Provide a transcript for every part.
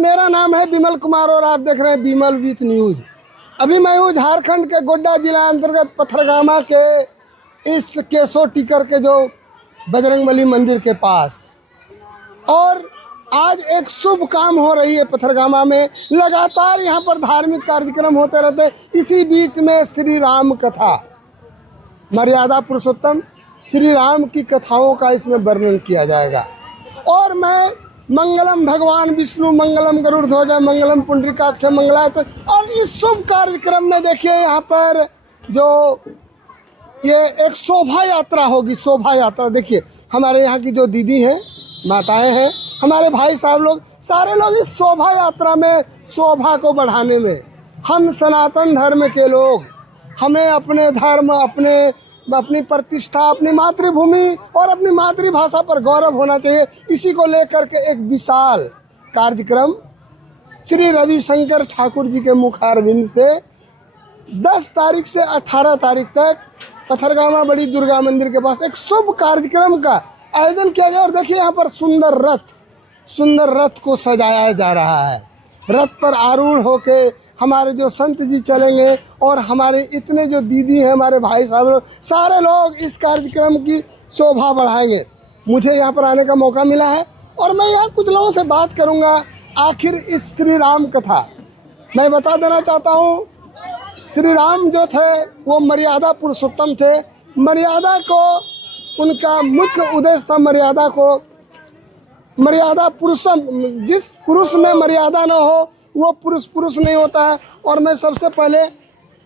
मेरा नाम है विमल कुमार और आप देख रहे हैं विमल विथ न्यूज। अभी मैं हूँ झारखंड के गोड्डा जिला अंतर्गत पथरगामा के इस केशो टिकर के जो बजरंगबली मंदिर के पास, और आज एक शुभ काम हो रही है पथरगामा में। लगातार यहाँ पर धार्मिक कार्यक्रम होते रहते। इसी बीच में श्री राम कथा, मर्यादा पुरुषोत्तम श्री राम की कथाओं का इसमें वर्णन किया जाएगा। और मैं मंगलम भगवान विष्णु, मंगलम गरुड़ ध्वज, मंगलम पुंडरीकाक्ष मंगलायत। और इस शुभ कार्यक्रम में देखिए यहाँ पर जो ये एक शोभा यात्रा होगी। शोभा यात्रा देखिए, हमारे यहाँ की जो दीदी हैं, माताएं हैं, हमारे भाई साहब लोग, सारे लोग इस शोभा यात्रा में, शोभा को बढ़ाने में, हम सनातन धर्म के लोग, हमें अपने धर्म, अपनी प्रतिष्ठा, अपनी मातृभूमि और अपनी मातृभाषा पर गौरव होना चाहिए। इसी को लेकर के एक विशाल कार्यक्रम श्री रविशंकर ठाकुर जी के मुखारविंद से 10 तारीख से 18 तारीख तक पथरगामा बड़ी दुर्गा मंदिर के पास एक शुभ कार्यक्रम का आयोजन किया गया। और देखिए यहाँ पर सुंदर रथ को सजाया जा रहा है। रथ पर आरूढ़ होके हमारे जो संत जी चलेंगे और हमारे इतने जो दीदी हैं, हमारे भाई साहब लोग, सारे लोग इस कार्यक्रम की शोभा बढ़ाएंगे। मुझे यहाँ पर आने का मौका मिला है और मैं यहाँ कुछ लोगों से बात करूँगा। आखिर इस श्री राम कथा, मैं बता देना चाहता हूँ, श्री राम जो थे वो मर्यादा पुरुषोत्तम थे। मर्यादा को, उनका मुख्य उद्देश्य था मर्यादा पुरुषम। जिस पुरुष में मर्यादा न हो वो पुरुष नहीं होता है। और मैं सबसे पहले,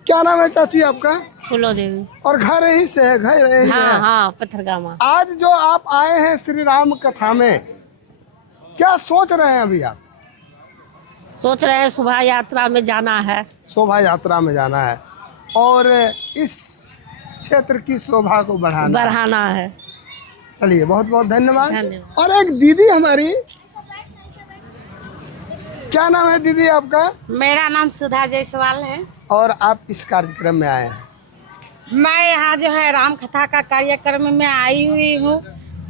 क्या नाम है चाची आपका? फूलो देवी। और घर यही से है? घर यही है। हाँ, पथरगामा। आज जो आप आए हैं श्री राम कथा में, क्या सोच रहे हैं अभी आप? सोच रहे हैं शोभा यात्रा में जाना है। शोभा यात्रा में जाना है और इस क्षेत्र की शोभा को बढ़ाना है। चलिए, बहुत बहुत धन्यवाद। और एक दीदी हमारी, क्या नाम है दीदी आपका? मेरा नाम सुधा जायसवाल है। और आप इस कार्यक्रम में आए हैं? मैं यहाँ जो है राम कथा का कार्यक्रम में आई हुई हूँ।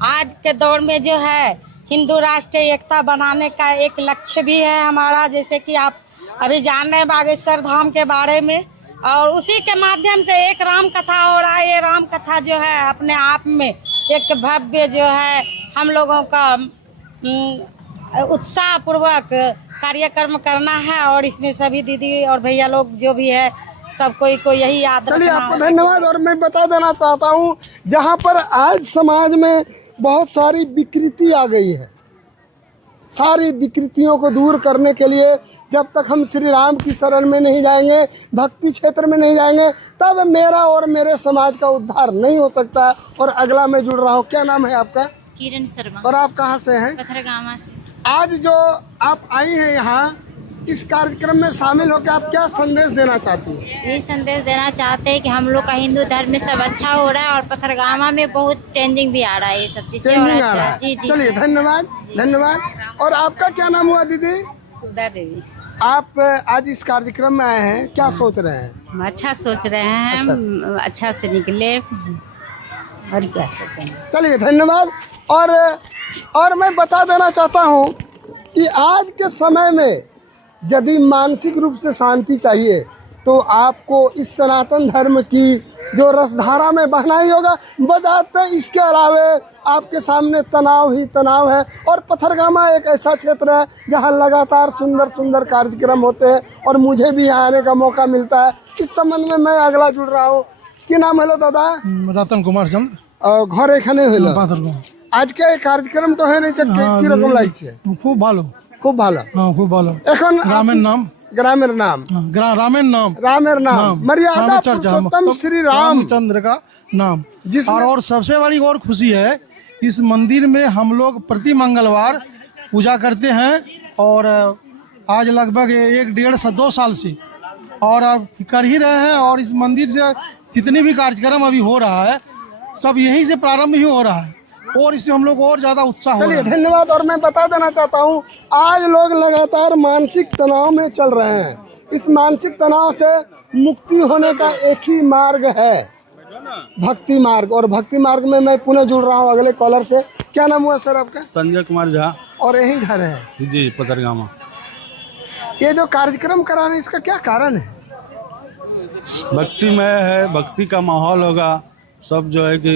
आज के दौर में जो है हिंदू राष्ट्रीय एकता बनाने का एक लक्ष्य भी है हमारा, जैसे कि आप अभी जान रहे हैं बागेश्वर धाम के बारे में, और उसी के माध्यम से एक राम कथा हो रहा है। ये राम कथा जो है अपने आप में एक भव्य जो है हम लोगों का उत्साह पूर्वक कार्यक्रम करना है। और इसमें सभी दीदी और भैया लोग जो भी है, सब कोई को यही याद रखना। चलिए, आपको धन्यवाद। और मैं बता देना चाहता हूँ, जहाँ पर आज समाज में बहुत सारी विकृति आ गई है, सारी विकृतियों को दूर करने के लिए जब तक हम श्री राम की शरण में नहीं जाएंगे, भक्ति क्षेत्र में नहीं जाएंगे, तब मेरा और मेरे समाज का उद्धार नहीं हो सकता। और अगला मैं जुड़ रहा हूँ। क्या नाम है आपका? किरण शर्मा। और आप कहाँ से हैं? पथरगामा से। आज जो आप आई हैं यहाँ इस कार्यक्रम में शामिल होकर, आप क्या संदेश देना चाहती हैं? ये संदेश देना चाहते हैं कि हम लोग का हिंदू धर्म में सब अच्छा हो रहा है और पथरगामा में बहुत चेंजिंग भी आ रहा है। ये सब चीजें चेंजिंग आ रहा है। जी जी। चलिए, धन्यवाद। और आपका क्या नाम हुआ दीदी? सुधा देवी। आप आज इस कार्यक्रम में आए हैं, क्या सोच रहे हैं? अच्छा सोच रहे हैं। अच्छा से निकले और क्या सोचेंगे। चलिए, धन्यवाद। और मैं बता देना चाहता हूँ कि आज के समय में यदि मानसिक रूप से शांति चाहिए तो आपको इस सनातन धर्म की जो रसधारा में बहना ही होगा। बजाते इसके अलावे आपके सामने तनाव ही तनाव है। और पथरगामा एक ऐसा क्षेत्र है जहाँ लगातार सुंदर कार्यक्रम होते हैं और मुझे भी यहाँ आने का मौका मिलता है। इस संबंध में मैं अगला जुड़ रहा हूँ। কি নাম হলো দাদা? রতন কুমার চন্দ্র। ঘর এখানে হলো? আজকে এই কার্যক্রম তো হয়ে রয়েছে, কি রকম লাগছে? খুব ভালো, খুব ভালো। হ্যাঁ, খুব ভালো। এখন রামের নাম, ग्रामेर नाम, रामेर नाम, मर्यादा पुरुषोत्तम श्री रामचंद्र का नाम। और सबसे बड़ी और खुशी है, इस मंदिर में हम लोग प्रति मंगलवार पूजा करते हैं और आज लगभग 1-1.5-2 साल से और अब कर ही रहे हैं। और इस मंदिर से जितने भी कार्यक्रम अभी हो रहा है सब यहीं से प्रारंभ ही हो रहा है और इससे हम लोग और ज़्यादा उत्साह हो रहा है। चलिए, धन्यवाद। और मैं बता देना चाहता हूँ, आज लोग लगातार मानसिक तनाव में चल रहे हैं। इस मानसिक तनाव से मुक्ति होने का एक ही मार्ग है, भक्ति मार्ग। और भक्ति मार्ग में मैं पुनः जुड़ रहा हूँ अगले कॉलर से। क्या नाम हुआ सर आपका? संजय कुमार झा। और यही घर है जी, पथरगामा। ये जो कार्यक्रम करा रहे हैं इसका क्या कारण है? भक्तिमय है, भक्ति का माहौल होगा, सब जो है कि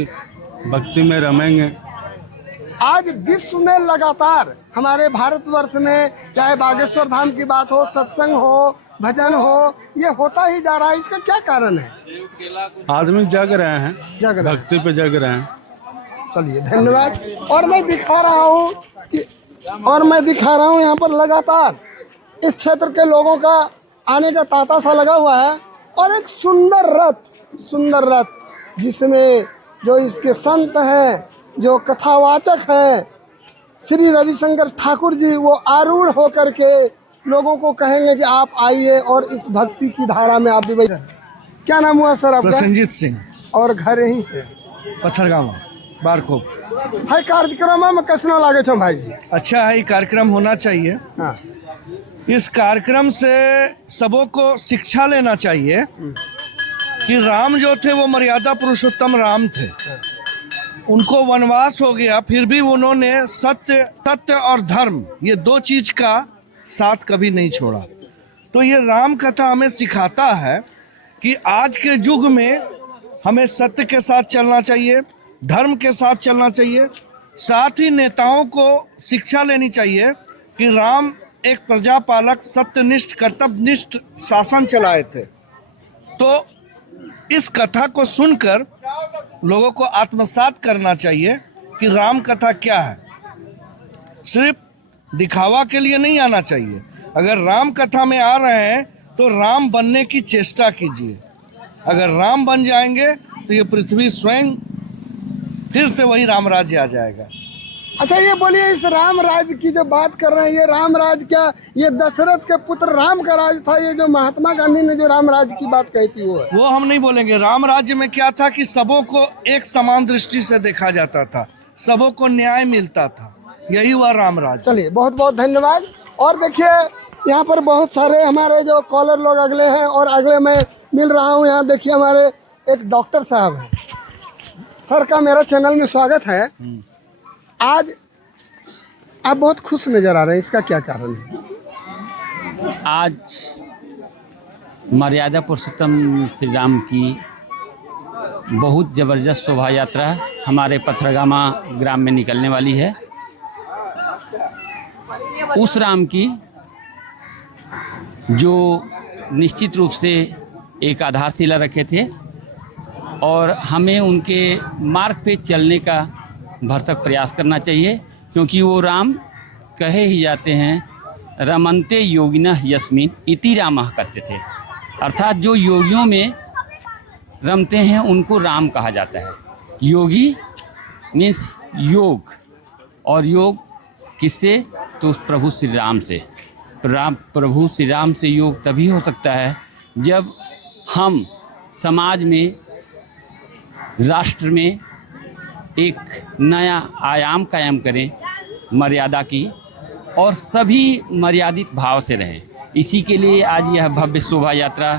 भक्ति में रमेंगे। आज विश्व में लगातार हमारे भारतवर्ष में चाहे बागेश्वर धाम की बात हो, सत्संग हो, भजन हो, ये होता ही जा रहा है। इसका क्या कारण है? आदमी जग रहे हैं, जग रहे हैं। भक्ति पे जग रहे हैं। चलिए धन्यवाद। और मैं दिखा रहा हूँ यहाँ पर लगातार इस क्षेत्र के लोगों का आने का तांता सा लगा हुआ है और एक सुंदर रथ जिसमें जो इसके संत हैं, जो कथावाचक हैं, श्री रविशंकर ठाकुर जी, वो आरूढ़ होकर के लोगों को कहेंगे कि आप आइए और इस भक्ति की धारा में आप भी बैठे। क्या नाम हुआ सर आपका? प्रसन्नजीत सिंह, और घर यही है पत्थरगामा, बारकोप। भाई कार्यक्रम में कैसनो लागे छो भाई जी? अच्छा है, ये कार्यक्रम होना चाहिए। हाँ। इस कार्यक्रम से सबों को शिक्षा लेना चाहिए कि राम जो थे वो मर्यादा पुरुषोत्तम राम थे। उनको वनवास हो गया, फिर भी उन्होंने सत्य और धर्म, ये दो चीज का साथ कभी नहीं छोड़ा। तो ये राम कथा हमें सिखाता है कि आज के युग में हमें सत्य के साथ चलना चाहिए, धर्म के साथ चलना चाहिए। साथ ही नेताओं को शिक्षा लेनी चाहिए कि राम एक प्रजापालक, सत्यनिष्ठ, कर्तव्यनिष्ठ शासन चलाए थे। तो इस कथा को सुनकर लोगों को आत्मसात करना चाहिए कि राम कथा क्या है। सिर्फ दिखावा के लिए नहीं आना चाहिए। अगर राम कथा में आ रहे हैं तो राम बनने की चेष्टा कीजिए। अगर राम बन जाएंगे तो ये पृथ्वी स्वयं फिर से वही राम राज्य आ जाएगा। अच्छा ये बोलिए, इस राम राज की जो बात कर रहे हैं, ये राम राज क्या ये दशरथ के पुत्र राम का राज था? ये जो महात्मा गांधी ने जो राम राज की बात कही थी वो हम नहीं बोलेंगे। राम राज्य में क्या था कि सबों को एक समान दृष्टि से देखा जाता था, सबों को न्याय मिलता था, यही हुआ राम राज्य। चलिए बहुत बहुत धन्यवाद। और देखिए यहाँ पर बहुत सारे हमारे जो कॉलर लोग अगले हैं और अगले मैं मिल रहा हूँ। यहाँ देखिए हमारे एक डॉक्टर साहब हैं। सर का मेरा चैनल में स्वागत है। आज आप बहुत खुश नजर आ रहे हैं, इसका क्या कारण है? आज मर्यादा पुरुषोत्तम श्री राम की बहुत ज़बरदस्त शोभा यात्रा हमारे पथरगामा ग्राम में निकलने वाली है। उस राम की जो निश्चित रूप से एक आधारशिला रखे थे और हमें उनके मार्ग पे चलने का भरसक प्रयास करना चाहिए, क्योंकि वो राम कहे ही जाते हैं रमन्ते योगिनः यस्मिन् इति रामः कहते थे। अर्थात जो योगियों में रमते हैं उनको राम कहा जाता है। योगी मीन्स योग, और योग किससे? तो प्रभु श्री राम से। प्रभु श्री राम से योग तभी हो सकता है जब हम समाज में, राष्ट्र में एक नया आयाम कायम करें मर्यादा की, और सभी मर्यादित भाव से रहें। इसी के लिए आज यह भव्य शोभा यात्रा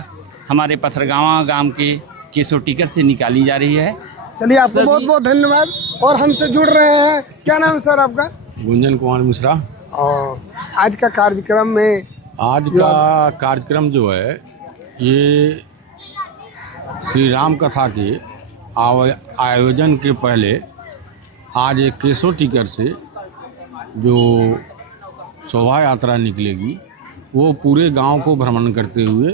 हमारे पथरगामा गांव के केशव टीकर से निकाली जा रही है। चलिए आपको बहुत बहुत धन्यवाद। और हमसे जुड़ रहे हैं, क्या नाम है सर आपका? गुंजन कुमार मिश्रा। और आज का कार्यक्रम में, आज का कार्यक्रम जो है ये श्री राम कथा के आयोजन के पहले आज एक केशव टीकर से जो शोभा यात्रा निकलेगी वो पूरे गांव को भ्रमण करते हुए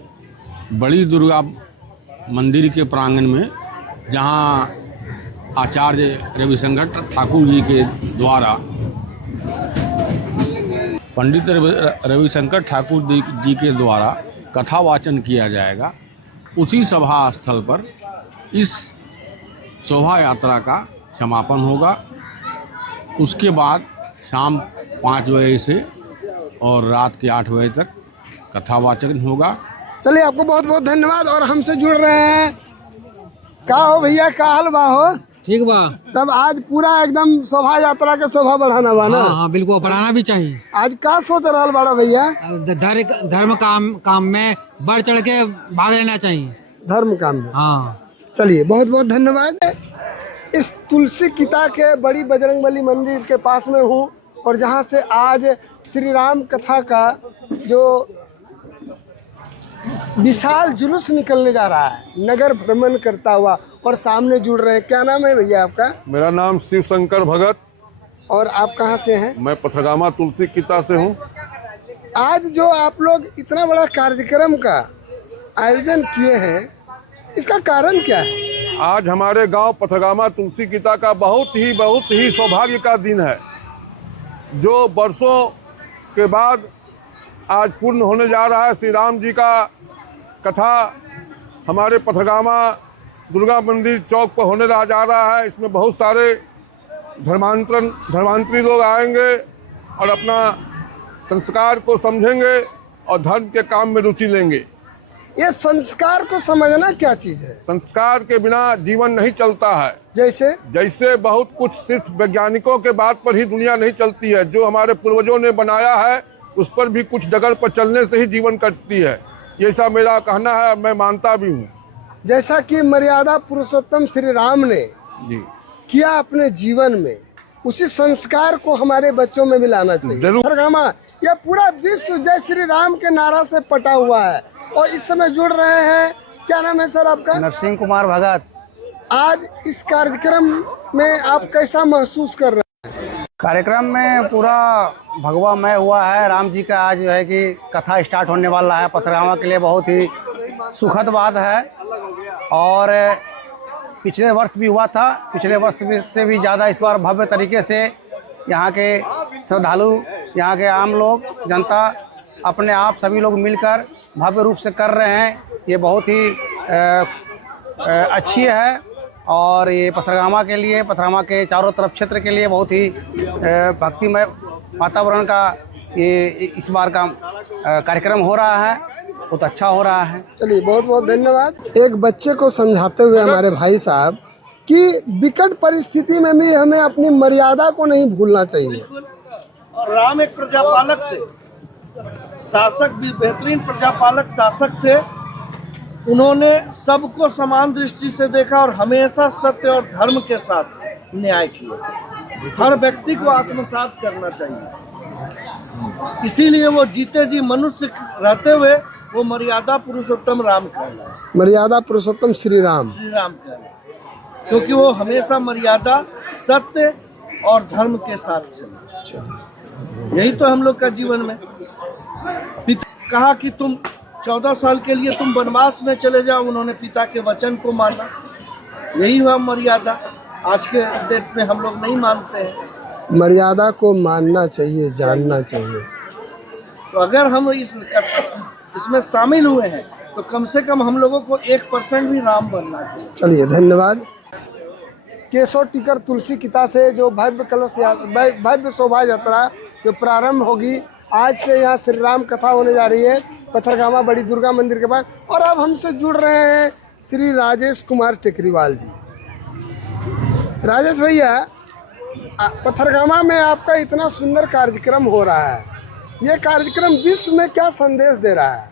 बड़ी दुर्गा मंदिर के प्रांगण में, जहां आचार्य रविशंकर ठाकुर जी के द्वारा, पंडित रविशंकर ठाकुर जी के द्वारा कथा वाचन किया जाएगा। उसी सभा स्थल पर इस शोभा यात्रा का समापन होगा। उसके बाद शाम 5 बजे से और रात के 8 बजे तक कथा वाचन होगा। चलिए आपको बहुत बहुत धन्यवाद। और हमसे जुड़ रहे हैं, का हो भैया, का हाल बा हो? ठीक बा। तब आज पूरा एकदम शोभा यात्रा के शोभा बढ़ाना बा ना? हाँ, बिल्कुल बढ़ाना भी चाहिए। आज का सोच रहा बड़ा भैया? धर्म काम में बढ़ चढ़ के भाग लेना चाहिए, धर्म काम में। हाँ चलिए बहुत बहुत धन्यवाद। इस तुलसी किता के बड़ी बजरंगबली मंदिर के पास में हूँ, और जहाँ से आज श्री राम कथा का जो विशाल जुलूस निकलने जा रहा है नगर भ्रमण करता हुआ, और सामने जुड़ रहे हैं। क्या नाम है भैया आपका? मेरा नाम शिव शंकर भगत। और आप कहाँ से हैं? मैं पथरगामा तुलसी किता से हूँ। आज जो आप लोग इतना बड़ा कार्यक्रम का आयोजन किए हैं, इसका कारण क्या है? आज हमारे गांव पथरगामा तुलसी किता का बहुत ही सौभाग्य का दिन है, जो वर्षों के बाद आज पूर्ण होने जा रहा है। श्री राम जी का कथा हमारे पथरगामा दुर्गा मंदिर चौक पर होने जा रहा है। इसमें बहुत सारे धर्मांतरी लोग आएंगे और अपना संस्कार को समझेंगे और धर्म के काम में रुचि लेंगे। ये संस्कार को समझना क्या चीज है? संस्कार के बिना जीवन नहीं चलता है। जैसे बहुत कुछ सिर्फ वैज्ञानिकों के बात पर ही दुनिया नहीं चलती है। जो हमारे पूर्वजों ने बनाया है उस पर भी कुछ डगर पर चलने से ही जीवन कटती है। ये ऐसा मेरा कहना है, मैं मानता भी हूँ। जैसा कि मर्यादा पुरुषोत्तम श्री राम ने जी किया अपने जीवन में, उसी संस्कार को हमारे बच्चों में भी लाना चाहिए। पथरगामा यह पूरा विश्व जय श्री राम के नारा से पटा हुआ है। और इस समय जुड़ रहे हैं, क्या नाम है सर आपका? नरसिंह कुमार भगत। आज इस कार्यक्रम में आप कैसा महसूस कर रहे हैं? कार्यक्रम में पूरा भगवामय हुआ है। राम जी का आज जो है कि कथा स्टार्ट होने वाला है। पथरगामा के लिए बहुत ही सुखद बात है। और पिछले वर्ष भी हुआ था, पिछले वर्ष से भी ज़्यादा इस बार भव्य तरीके से यहाँ के श्रद्धालु, यहाँ के आम लोग, जनता अपने आप सभी लोग मिलकर भव्य रूप से कर रहे हैं। ये बहुत ही अच्छी है और ये पथरगामा के लिए, पथरगामा के चारों तरफ क्षेत्र के लिए बहुत ही भक्तिमय वातावरण का ये इस बार का कार्यक्रम हो रहा है। बहुत अच्छा हो रहा है। चलिए, बहुत बहुत धन्यवाद। एक बच्चे को समझाते हुए हमारे भाई साहब कि विकट परिस्थिति में भी हमें अपनी मर्यादा को नहीं भूलना चाहिए। और राम एक प्रजापालक थे, शासक भी बेहतरीन प्रजापालक शासक थे। उन्होंने सबको समान दृष्टि से देखा और हमेशा सत्य और धर्म के साथ न्याय किया। हर व्यक्ति को आत्मसात करना चाहिए। इसीलिए वो जीते जी मनुष्य रहते हुए वो मर्यादा पुरुषोत्तम राम कहलाए। मर्यादा पुरुषोत्तम श्री राम कहलाए, क्योंकि वो हमेशा मर्यादा, सत्य और धर्म के साथ चले। यही तो हम लोग का जीवन में। पिता कहा कि तुम 14 साल के लिए तुम वनवास में चले जाओ, उन्होंने पिता के वचन को माना। यही हुआ मर्यादा। आज के डेट में हम लोग नहीं मानते हैं। मर्यादा को मानना चाहिए, जानना चाहिए। तो अगर हम इसमें शामिल हुए हैं तो कम से कम हम लोगों को 1% भी राम बनना चाहिए। चलिए, धन्यवाद। केशव टिकर तुलसी किता से जो भव्य शोभा यात्रा जो प्रारंभ होगी, आज से यहाँ श्री राम कथा होने जा रही है पथरगामा बड़ी दुर्गा मंदिर के पास। और अब हमसे जुड़ रहे हैं श्री राजेश कुमार टेकरीवाल जी। राजेश भैया, पथरगामा में आपका इतना सुंदर कार्यक्रम हो रहा है, ये कार्यक्रम विश्व में क्या संदेश दे रहा है?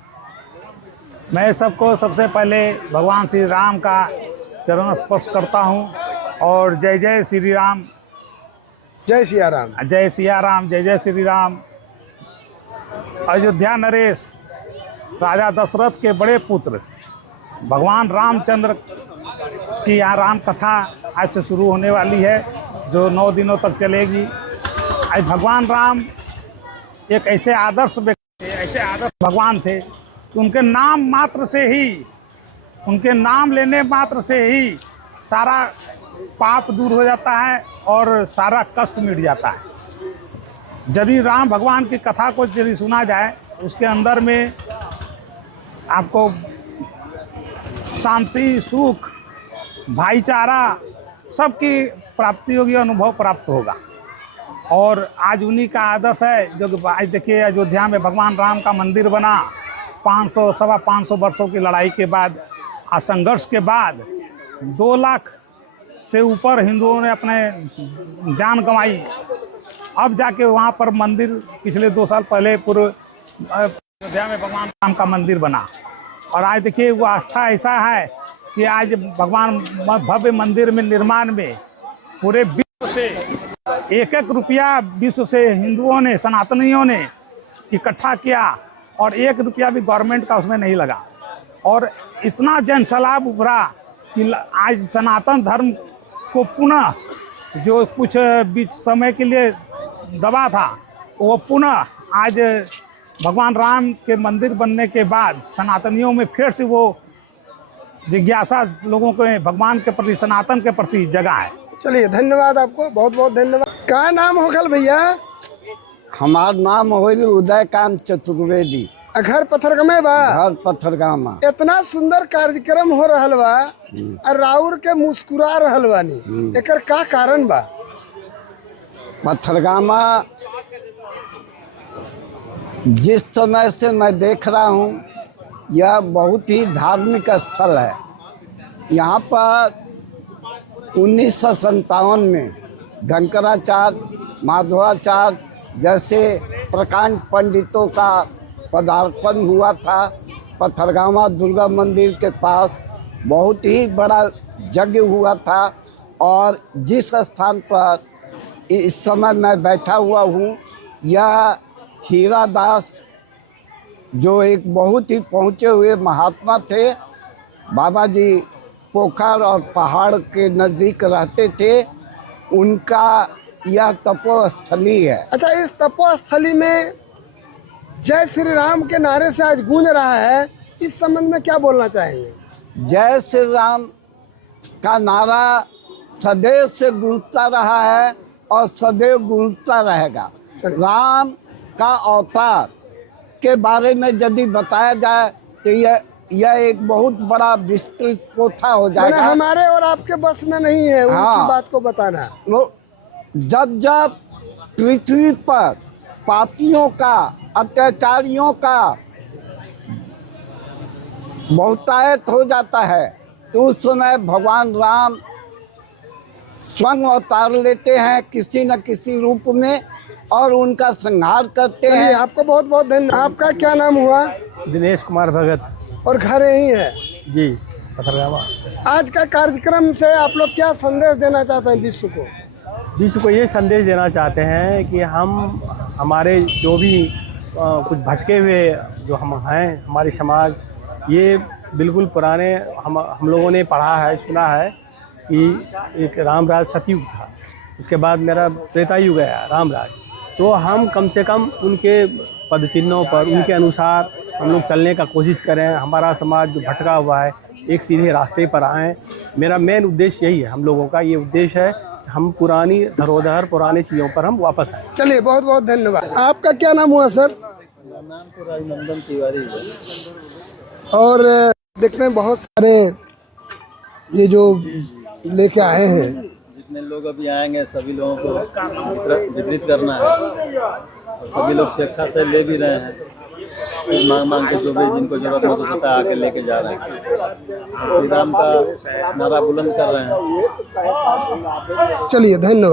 मैं सबको सबसे पहले भगवान श्री राम का चरण स्पर्श करता हूँ और जय जय श्री राम, जय सिया राम, जय सिया राम, जय जय श्री राम। अयोध्या नरेश राजा दशरथ के बड़े पुत्र भगवान रामचंद्र की यहाँ राम कथा आज से शुरू होने वाली है, जो 9 दिनों तक चलेगी। आज भगवान राम एक ऐसे आदर्श भगवान थे कि उनके नाम मात्र से ही, उनके नाम लेने मात्र से ही सारा पाप दूर हो जाता है और सारा कष्ट मिट जाता है। यदि राम भगवान की कथा को यदि सुना जाए, उसके अंदर में आपको शांति, सुख, भाईचारा सबकी प्राप्ति होगी, अनुभव प्राप्त होगा। और आज उन्हीं का आदर्श है जो आज देखिए अयोध्या में भगवान राम का मंदिर बना। 500 वर्षों की लड़ाई के बाद, संघर्ष के बाद 2 लाख से ऊपर हिंदुओं ने अपने जान गंवाई। अब जाके वहाँ पर मंदिर पिछले 2 साल पहले पूरे अयोध्या में भगवान राम का मंदिर बना। और आज देखिए वो आस्था ऐसा है कि आज भगवान भव्य मंदिर में निर्माण में पूरे विश्व से 1-1 रुपया विश्व से हिंदुओं ने, सनातनियों ने इकट्ठा किया और 1 रुपया भी गवर्नमेंट का उसमें नहीं लगा। और इतना जन सैलाब उभरा कि आज सनातन धर्म को पुनः जो कुछ बीच समय के लिए दबा था वो पुनः आज भगवान राम के मंदिर बनने के बाद सनातनियों में फिर से वो जिज्ञासा लोगों के भगवान के प्रति, सनातन के प्रति जगा है। चलिए धन्यवाद आपको, बहुत बहुत धन्यवाद। का नाम होखल भैया? हमार नाम होइल उदयकांत चतुर्वेदी। घर पथरगामा बा? घर पथरगामा। इतना सुंदर कार्यक्रम हो रहल बा और राउर के मुस्कुरा रहल बानी, एकर का कारण बा? पथरगामा जिस समय से मैं देख रहा हूँ यह बहुत ही धार्मिक स्थल है। यहाँ पर 1957 में शंकराचार्य, माधवाचार्य जैसे प्रकांड पंडितों का पदार्पण हुआ था। पथरगामा दुर्गा मंदिर के पास बहुत ही बड़ा यज्ञ हुआ था और जिस स्थान पर इस समय मैं बैठा हुआ हूँ यह हीरा दास जो एक बहुत ही पहुँचे हुए महात्मा थे, बाबा जी पोखर और पहाड़ के नज़दीक रहते थे, उनका यह तपोस्थली है। अच्छा, इस तपोस्थली में जय श्री राम के नारे से आज गूंज रहा है, इस संबंध में क्या बोलना चाहेंगे? जय श्री राम का नारा सदैव से गूंजता रहा है और सदैव गूंजता रहेगा। राम का अवतार के बारे में यदि बताया जाए तो यह एक बहुत बड़ा विस्तृत पोथा हो जाएगा। हमारे और आपके बस में नहीं है उनकी बात को बताना। जब जब पृथ्वी पर पापियों का, अत्याचारियों का बहुतायत हो जाता है तो उस समय भगवान राम स्वयं अवतार लेते हैं किसी न किसी रूप में और उनका संहार करते हैं। आपको बहुत बहुत धन्यवाद। आपका क्या नाम हुआ? दिनेश कुमार भगत। और घर यही है? जी, पथरगामा। आज का कार्यक्रम से आप लोग क्या संदेश देना चाहते हैं विश्व को? विश्व को ये संदेश देना चाहते हैं कि हम हमारे जो भी कुछ भटके हुए जो हम हैं, हमारी समाज, ये बिल्कुल पुराने हम लोगों ने पढ़ा है, सुना है कि एक रामराज सतयुग था, उसके बाद मेरा त्रेता युग आया रामराज। तो हम कम से कम उनके पद चिन्हों पर, उनके अनुसार हम लोग चलने का कोशिश करें। हमारा समाज जो भटका हुआ है एक सीधे रास्ते पर आएँ। मेरा मेन उद्देश्य यही है, हम लोगों का ये उद्देश्य है, हम पुरानी धरोहर, पुरानी चीज़ों पर हम वापस आए। चलिए, बहुत बहुत धन्यवाद। आपका क्या नाम हुआ सर? नाम तो राजनंदन तिवारी है। और देखते हैं बहुत सारे ये जो लेके आए हैं, जितने लोग अभी आएंगे सभी लोगों को वितरित करना है और सभी लोग स्वेच्छा से ले भी रहे हैं। मांग मांग के जो भी जिनको जरूरत हो सकता है आके लेके जा रहे हैं। श्री राम का नारा बुलंद कर रहे हैं। चलिए, धन्यवाद।